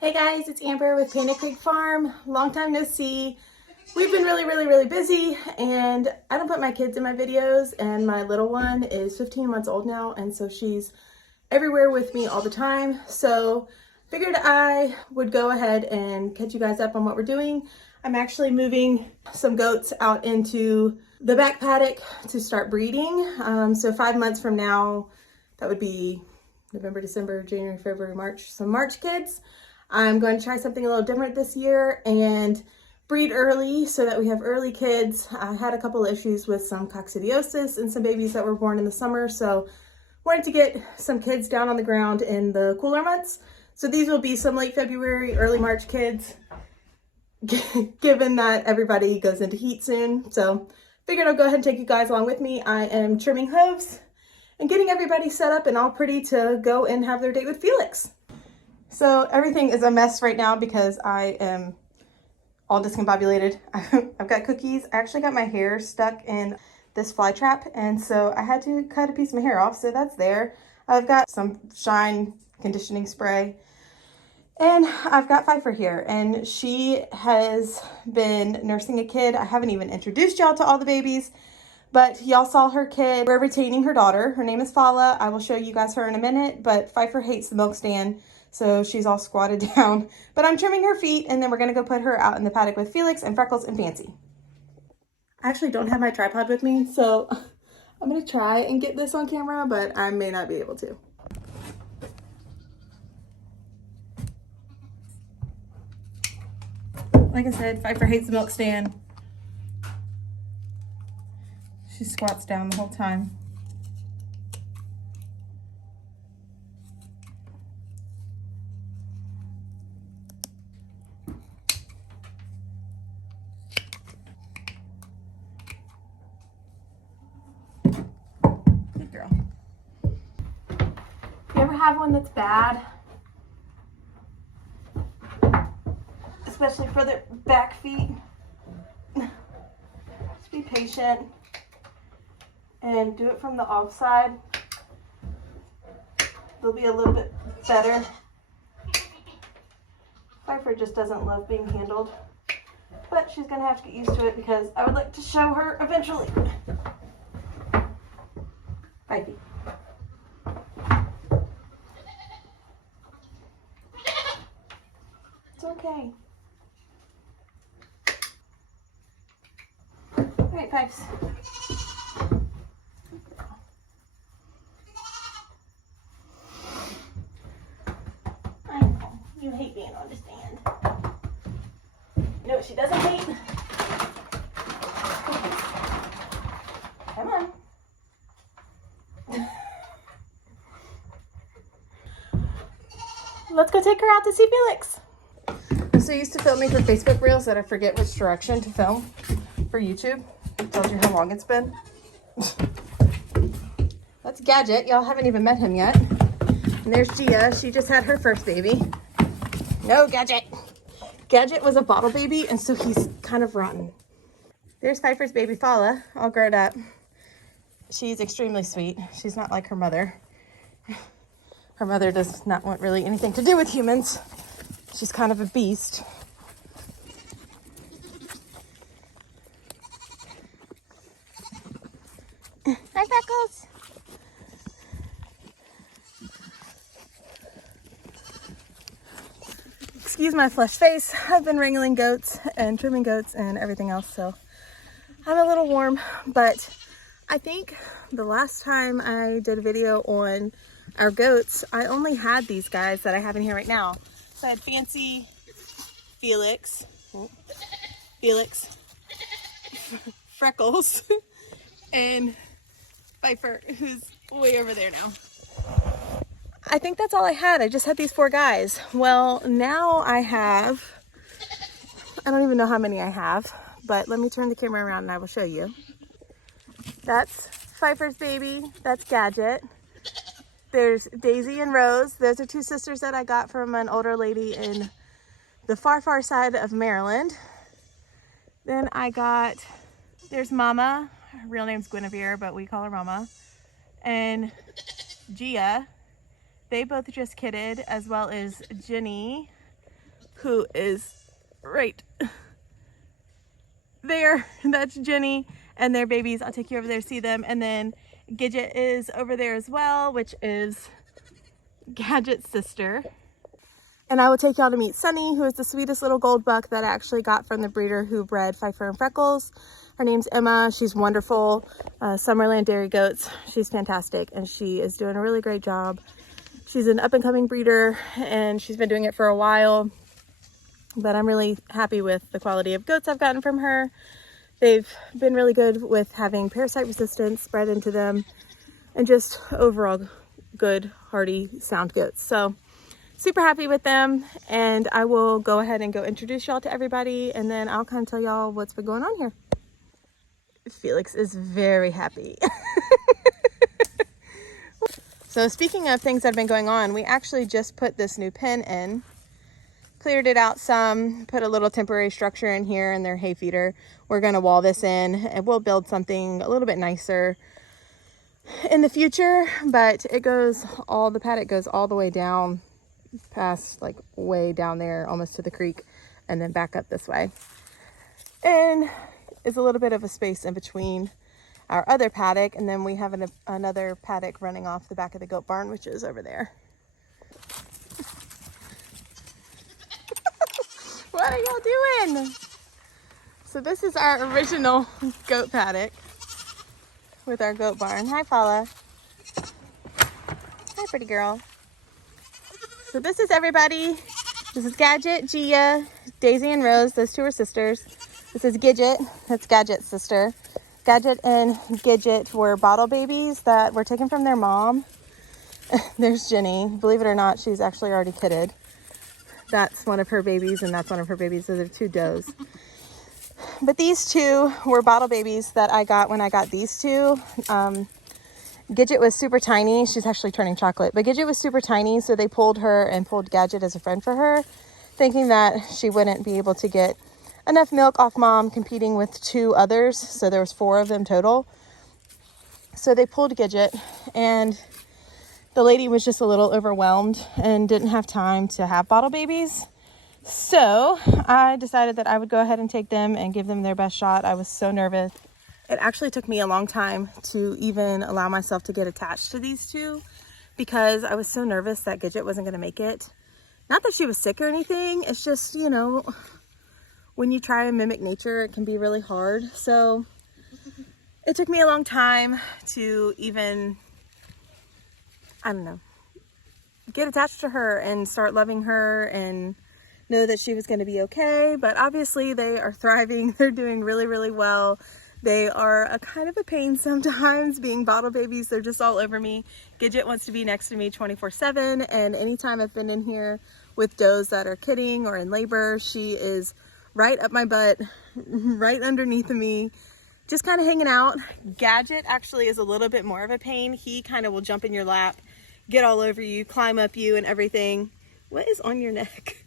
Hey guys, it's Amber with Panda Creek Farm. Long time no see. We've been really busy, and I don't put my kids in my videos, and my little one is 15 months old now, and so she's everywhere with me all the time. So figured I would go ahead and catch you guys up on what we're doing. I'm actually moving some goats out into the back paddock to start breeding. So 5 months from now, that would be November, December, January, February, March, some March kids. I'm going to try something a little different this year and breed early so that we have early kids. I had a couple issues with some coccidiosis and some babies that were born in the summer, so wanted to get some kids down on the ground in the cooler months. So these will be some late February, early March kids, given that everybody goes into heat soon. So figured I'll go ahead and take you guys along with me. I am trimming hooves and getting everybody set up and all pretty to go and have their date with Felix. So everything is a mess right now because I am all discombobulated. I've got cookies. I actually got my hair stuck in this fly trap, and so I had to cut a piece of my hair off, so that's there. I've got some Shine conditioning spray, and I've got Pfeiffer here, and she has been nursing a kid. I haven't even introduced y'all to all the babies, but y'all saw her kid. We're retaining her daughter. Her name is Fala. I will show you guys her in a minute, but Pfeiffer hates the milk stand, so she's all squatted down. But I'm trimming her feet, and then we're gonna go put her out in the paddock with Felix and Freckles and Fancy. I actually don't have my tripod with me, so I'm gonna try and get this on camera, but I may not be able to. Like I said, Pfeiffer hates the milk stand. She squats down the whole time. Good girl. You ever have one that's bad? Especially for their back feet? Just be patient and do it from the off side. They'll be a little bit better. Pfeiffer just doesn't love being handled, but she's gonna have to get used to it because I would like to show her eventually. Pfeiffer. It's okay. All right, Pipes. I know, you hate being on the stand. You know what she doesn't hate? Come on. Let's go take her out to see Felix. I'm so used to filming for Facebook Reels that I forget which direction to film for YouTube. It tells you how long it's been. That's Gadget. Y'all haven't even met him yet. And there's Gia. She just had her first baby. No, Gadget. Gadget was a bottle baby, and so he's kind of rotten. There's Pfeiffer's baby, Fala, all grown up. She's extremely sweet. She's not like her mother. Her mother does not want really anything to do with humans. She's kind of a beast. Hi, Freckles. Excuse my flushed face. I've been wrangling goats and trimming goats and everything else, so I'm a little warm, but I think the last time I did a video on our goats, I only had these guys that I have in here right now. So I had Fancy, Felix, Freckles, and Pfeiffer, who's way over there now. I think that's all I had. I just had these 4 guys. Well, now I don't even know how many I have, but let me turn the camera around and I will show you. That's Pfeiffer's baby. That's Gadget. There's Daisy and Rose. Those are 2 sisters that I got from an older lady in the far side of Maryland. Then there's Mama. Her real name's Guinevere, but we call her Mama. And Gia. They both just kidded, as well as Jenny who is right there. That's Jenny and their babies. I'll take you over there to see them. And then Gidget is over there as well, which is Gadget's sister. And I will take y'all to meet Sunny, who is the sweetest little gold buck that I actually got from the breeder who bred Pfeiffer and Freckles. Her name's Emma. She's wonderful. Summerland Dairy Goats. She's fantastic, and she is doing a really great job. She's an up-and-coming breeder, and she's been doing it for a while. But I'm really happy with the quality of goats I've gotten from her. They've been really good with having parasite resistance spread into them, and just overall good, hardy, sound goats. So super happy with them, and I will go ahead and go introduce y'all to everybody, and then I'll kind of tell y'all what's been going on here. Felix is very happy. So speaking of things that have been going on, we actually just put this new pen in, cleared it out some, put a little temporary structure in here in their hay feeder. We're going to wall this in, and we'll build something a little bit nicer in the future, but it goes all, the paddock goes all the way down past, like way down there almost to the creek, and then back up this way, and is a little bit of a space in between our other paddock, and then we have another paddock running off the back of the goat barn, which is over there. What are y'all doing? So this is our original goat paddock with our goat barn. Hi, Paula. Hi, pretty girl. So this is everybody. This is Gadget, Gia, Daisy, and Rose. Those two are sisters. This is Gidget. That's Gadget's sister. Gadget and Gidget were bottle babies that were taken from their mom. There's Jenny. Believe it or not, she's actually already kidded. That's one of her babies, and that's one of her babies. Those are two does. But these two were bottle babies that I got when I got these two. Gidget was super tiny. She's actually turning chocolate. But Gidget was super tiny, so they pulled her and pulled Gadget as a friend for her, thinking that she wouldn't be able to get enough milk off mom, competing with two others. So there was 4 of them total. So they pulled Gidget, and the lady was just a little overwhelmed and didn't have time to have bottle babies. So I decided that I would go ahead and take them and give them their best shot. I was so nervous. It actually took me a long time to even allow myself to get attached to these two, because I was so nervous that Gidget wasn't going to make it. Not that she was sick or anything. It's just, you know, when you try and mimic nature, it can be really hard. So it took me a long time to even, I don't know, get attached to her and start loving her and know that she was going to be okay. But obviously they are thriving. They're doing really, really well. They are a kind of a pain sometimes being bottle babies. They're just all over me. Gidget wants to be next to me 24/7, and anytime I've been in here with does that are kidding or in labor, she is right up my butt, right underneath of me, just kind of hanging out. Gadget actually is a little bit more of a pain. He kind of will jump in your lap, get all over you, climb up you and everything. What is on your neck?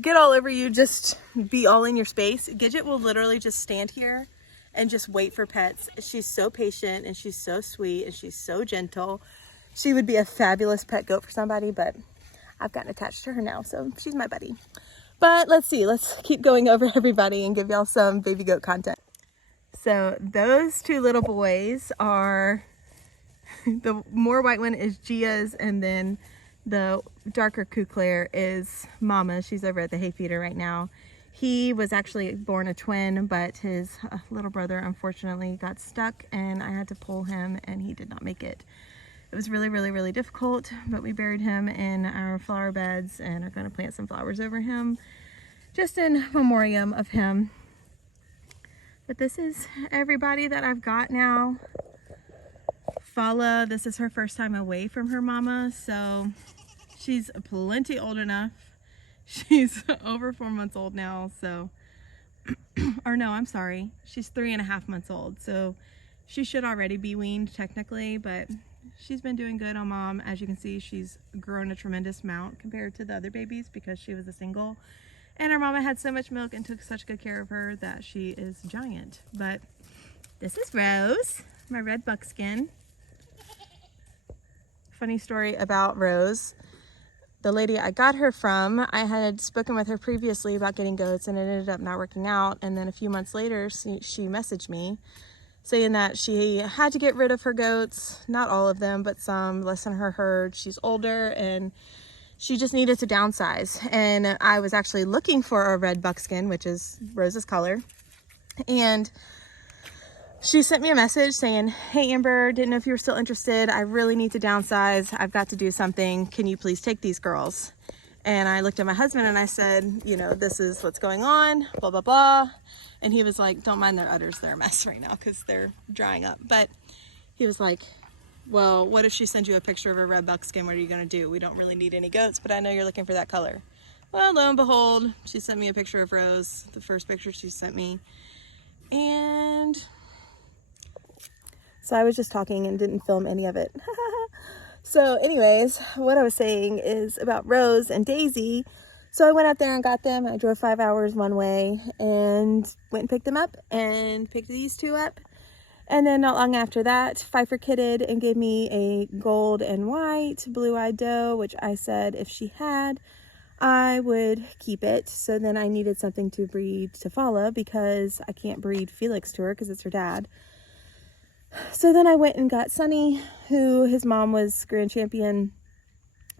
Get all over you, just be all in your space. Gidget will literally just stand here and just wait for pets. She's so patient, and she's so sweet, and she's so gentle. She would be a fabulous pet goat for somebody, but I've gotten attached to her now, so she's my buddy. But let's see, let's keep going over everybody and give y'all some baby goat content. So those two little boys are, the more white one is Gia's, and then the darker Coup Claire is Mama. She's over at the hay feeder right now. He was actually born a twin, but his little brother unfortunately got stuck, and I had to pull him, and he did not make it. It was really, really, really difficult, but we buried him in our flower beds and are going to plant some flowers over him, just in memoriam of him. But this is everybody that I've got now. Fala, this is her first time away from her mama, so she's plenty old enough. She's over 4 months old now, so, or no, I'm sorry. She's 3.5 months old, so she should already be weaned technically, but she's been doing good on mom. As you can see, she's grown a tremendous amount compared to the other babies because she was a single. And her mama had so much milk and took such good care of her that she is giant. But this is Rose, my red buckskin. Funny story about Rose. the lady I got her from, I had spoken with her previously about getting goats, and it ended up not working out. And then a few months later, she messaged me saying that she had to get rid of her goats, not all of them, but some, less than her herd. She's older and she just needed to downsize. And I was actually looking for a red buckskin, which is Rose's color. And she sent me a message saying, hey Amber, didn't know if you were still interested. I really need to downsize. I've got to do something. Can you please take these girls? And I looked at my husband and I said, you know, this is what's going on, blah, blah, blah. And he was like, don't mind their udders. They're a mess right now because they're drying up. But he was like, well, what if she sends you a picture of a red buckskin? What are you going to do? We don't really need any goats, but I know you're looking for that color. Well, lo and behold, she sent me a picture of Rose, the first picture she sent me. And so I was just talking and didn't film any of it. So anyways, what I was saying is about Rose and Daisy. So I went out there and got them. I drove 5 hours one way and went and picked them up and picked these two up. And then not long after that, Pfeiffer kidded and gave me a gold and white blue-eyed doe, which I said if she had, I would keep it. So then I needed something to breed Tafala because I can't breed Felix to her because it's her dad. So then I went and got Sunny, who his mom was grand champion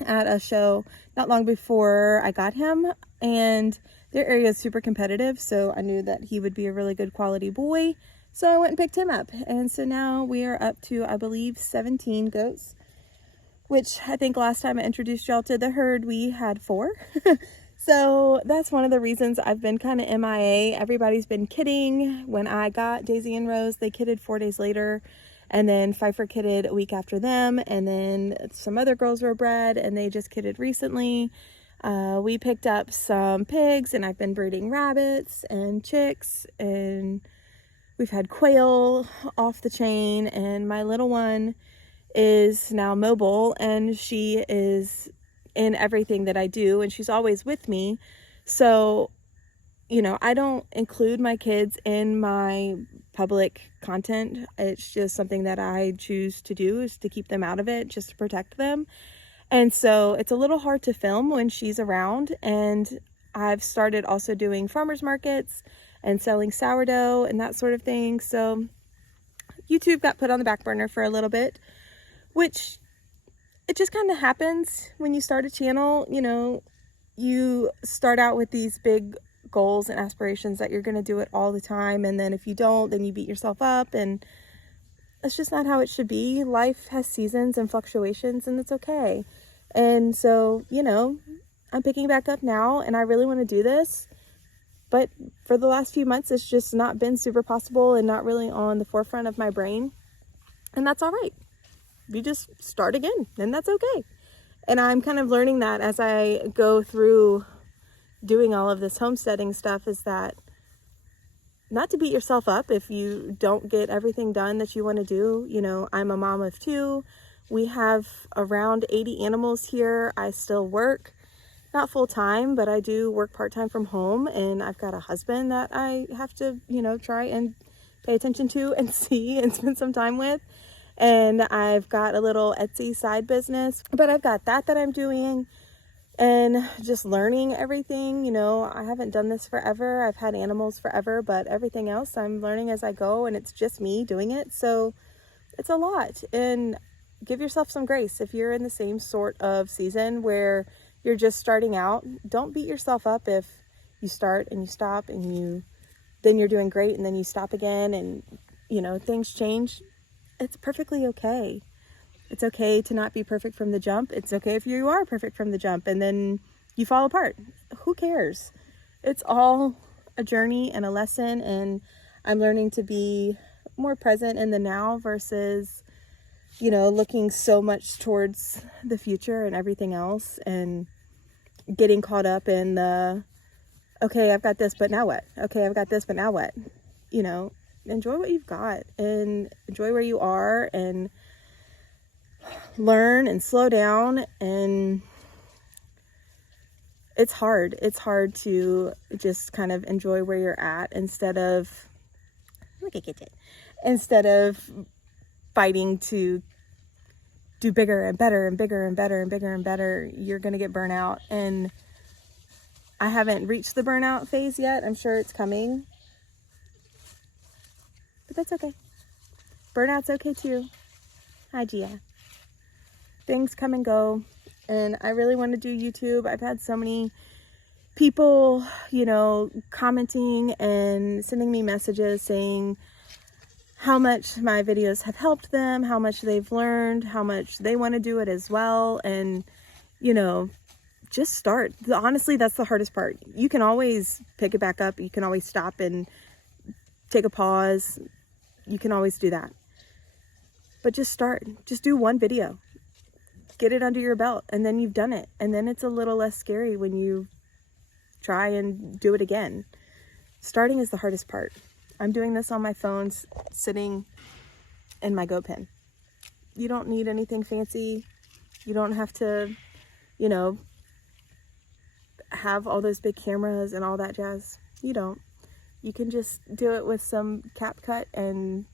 at a show not long before I got him, and their area is super competitive, so I knew that he would be a really good quality boy. So I went and picked him up, and so now we are up to, I believe, 17 goats, which I think last time I introduced y'all to the herd, we had 4. So that's one of the reasons I've been kind of MIA. Everybody's been kidding. When I got Daisy and Rose, they kidded 4 days later. And then Pfeiffer kidded a week after them. And then some other girls were bred and they just kidded recently. We picked up some pigs and I've been breeding rabbits and chicks. And we've had quail off the chain. And my little one is now mobile and she is in everything that I do, and she's always with me. So, you know, I don't include my kids in my public content. It's just something that I choose to do, is to keep them out of it, just to protect them. And so it's a little hard to film when she's around. And I've started also doing farmers markets and selling sourdough and that sort of thing. So YouTube got put on the back burner for a little bit, which it just kind of happens when you start a channel. You know, you start out with these big goals and aspirations that you're going to do it all the time. And then if you don't, then you beat yourself up, and that's just not how it should be. Life has seasons and fluctuations, and it's okay. And so, you know, I'm picking back up now and I really want to do this. But for the last few months, it's just not been super possible and not really on the forefront of my brain. And that's all right. You just start again, and that's okay. And I'm kind of learning that as I go through doing all of this homesteading stuff, is that not to beat yourself up if you don't get everything done that you want to do. You know, I'm a mom of 2. We have around 80 animals here. I still work, not full time, but I do work part-time from home, and I've got a husband that I have to, you know, try and pay attention to and see and spend some time with. And I've got a little Etsy side business, but I've got that I'm doing and just learning everything. You know, I haven't done this forever. I've had animals forever, but everything else I'm learning as I go, and it's just me doing it. So it's a lot, and give yourself some grace. If you're in the same sort of season where you're just starting out, don't beat yourself up if you start and you stop and then you're doing great and then you stop again and, you know, things change. It's perfectly okay. It's okay to not be perfect from the jump. It's okay if you are perfect from the jump and then you fall apart. Who cares? It's all a journey and a lesson, and I'm learning to be more present in the now versus, you know, looking so much towards the future and everything else and getting caught up in the, okay, I've got this, but now what? Okay, I've got this, but now what? You know, enjoy what you've got and enjoy where you are and learn and slow down. And it's hard to just kind of enjoy where you're at instead of fighting to do bigger and better and bigger and better and bigger and better, you're going to get burnout. And I haven't reached the burnout phase yet. I'm sure it's coming, but that's okay. Burnout's okay too. Hi, Gia. Things come and go, and I really want to do YouTube. I've had so many people, you know, commenting and sending me messages saying how much my videos have helped them, how much they've learned, how much they want to do it as well. And, you know, just start. Honestly, that's the hardest part. You can always pick it back up. You can always stop and take a pause. You can always do that. But just start. Just do one video. Get it under your belt, and then you've done it. And then it's a little less scary when you try and do it again. Starting is the hardest part. I'm doing this on my phone, sitting in my Go Pen. You don't need anything fancy. You don't have to, you know, have all those big cameras and all that jazz. You don't. You can just do it with some CapCut and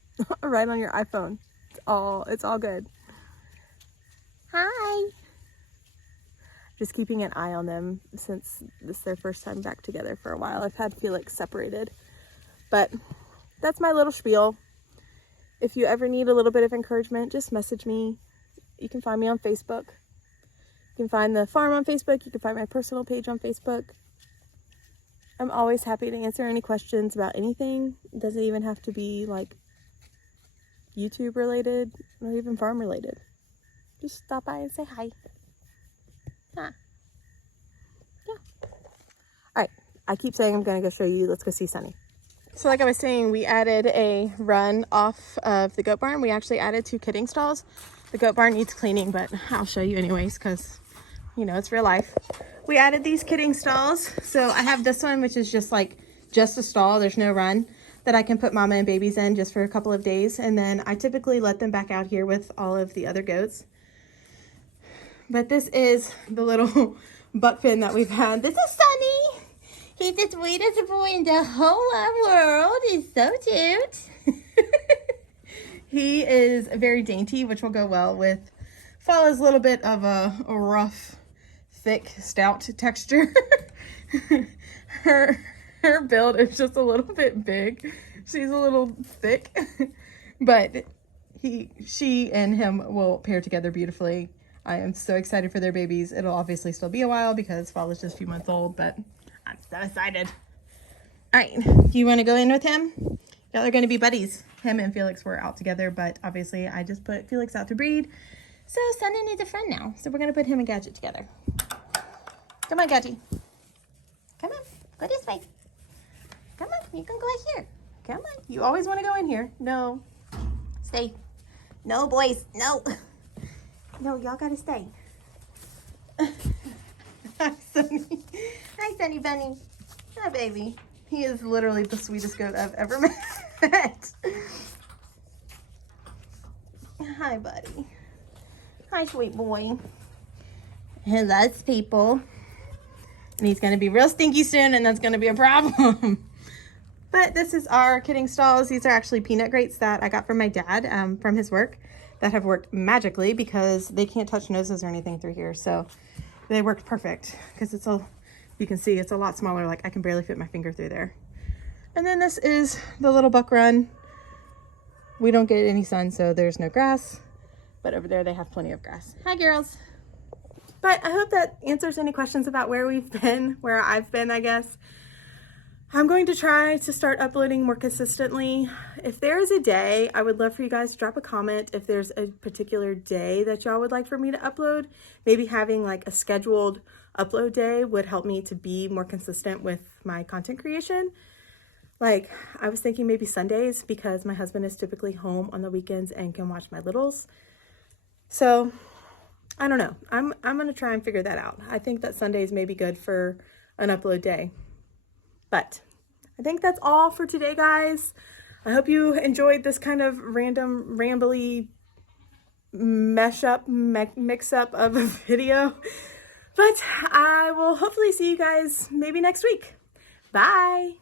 right on your iPhone. It's all good. Hi. Just keeping an eye on them since this is their first time back together for a while. I've had Felix separated. But that's my little spiel. If you ever need a little bit of encouragement, just message me. You can find me on Facebook. You can find the farm on Facebook. You can find my personal page on Facebook. I'm always happy to answer any questions about anything. It doesn't even have to be like YouTube related or even farm related. Just stop by and say hi. Yeah. All right. I keep saying I'm going to go show you. Let's go see Sunny. So like I was saying, we added a run off of the goat barn. We actually added 2 kidding stalls. The goat barn needs cleaning, but I'll show you anyways because, you know, it's real life. We added these kidding stalls. So I have this one, which is just a stall. There's no run that I can put mama and babies in just for a couple of days. And then I typically let them back out here with all of the other goats. But this is the little buck fin that we've had. This is Sunny. He's the sweetest boy in the whole wide world. He's so cute. He is very dainty, which will go well with Fala's little bit of a rough, thick, stout texture. Her build is just a little bit big. She's a little thick, but she and him will pair together beautifully. I am so excited for their babies. It'll obviously still be a while because Fala's just a few months old, but I'm so excited. All right, do you want to go in with him? Y'all are going to be buddies. Him and Felix were out together, but obviously I just put Felix out to breed. So Sunny needs a friend now. So we're going to put him and Gadget together. Come on, Gadget. Come on, go this way. Come on, you can go here. Come on, you always want to go in here. No, stay. No, boys, no. No, y'all got to stay. Hi, Sunny. Hi, Sunny Bunny. Hi, baby. He is literally the sweetest goat I've ever met. Hi, buddy. Hi, sweet boy. He loves people. And he's going to be real stinky soon, and that's going to be a problem. But this is our kidding stalls. These are actually peanut grates that I got from my dad from his work that have worked magically because they can't touch noses or anything through here. So they worked perfect because it's a, you can see it's a lot smaller. Like I can barely fit my finger through there. And then this is the little buck run. We don't get any sun, so there's no grass, but over there they have plenty of grass. Hi, girls. But I hope that answers any questions about where we've been, where I've been, I guess. I'm going to try to start uploading more consistently. If there is a day, I would love for you guys to drop a comment if there's a particular day that y'all would like for me to upload. Maybe having like a scheduled upload day would help me to be more consistent with my content creation. Like I was thinking maybe Sundays because my husband is typically home on the weekends and can watch my littles. So I don't know. I'm going to try and figure that out. I think that Sundays may be good for an upload day. But I think that's all for today, guys. I hope you enjoyed this kind of random, rambly mix up of a video. But I will hopefully see you guys maybe next week. Bye.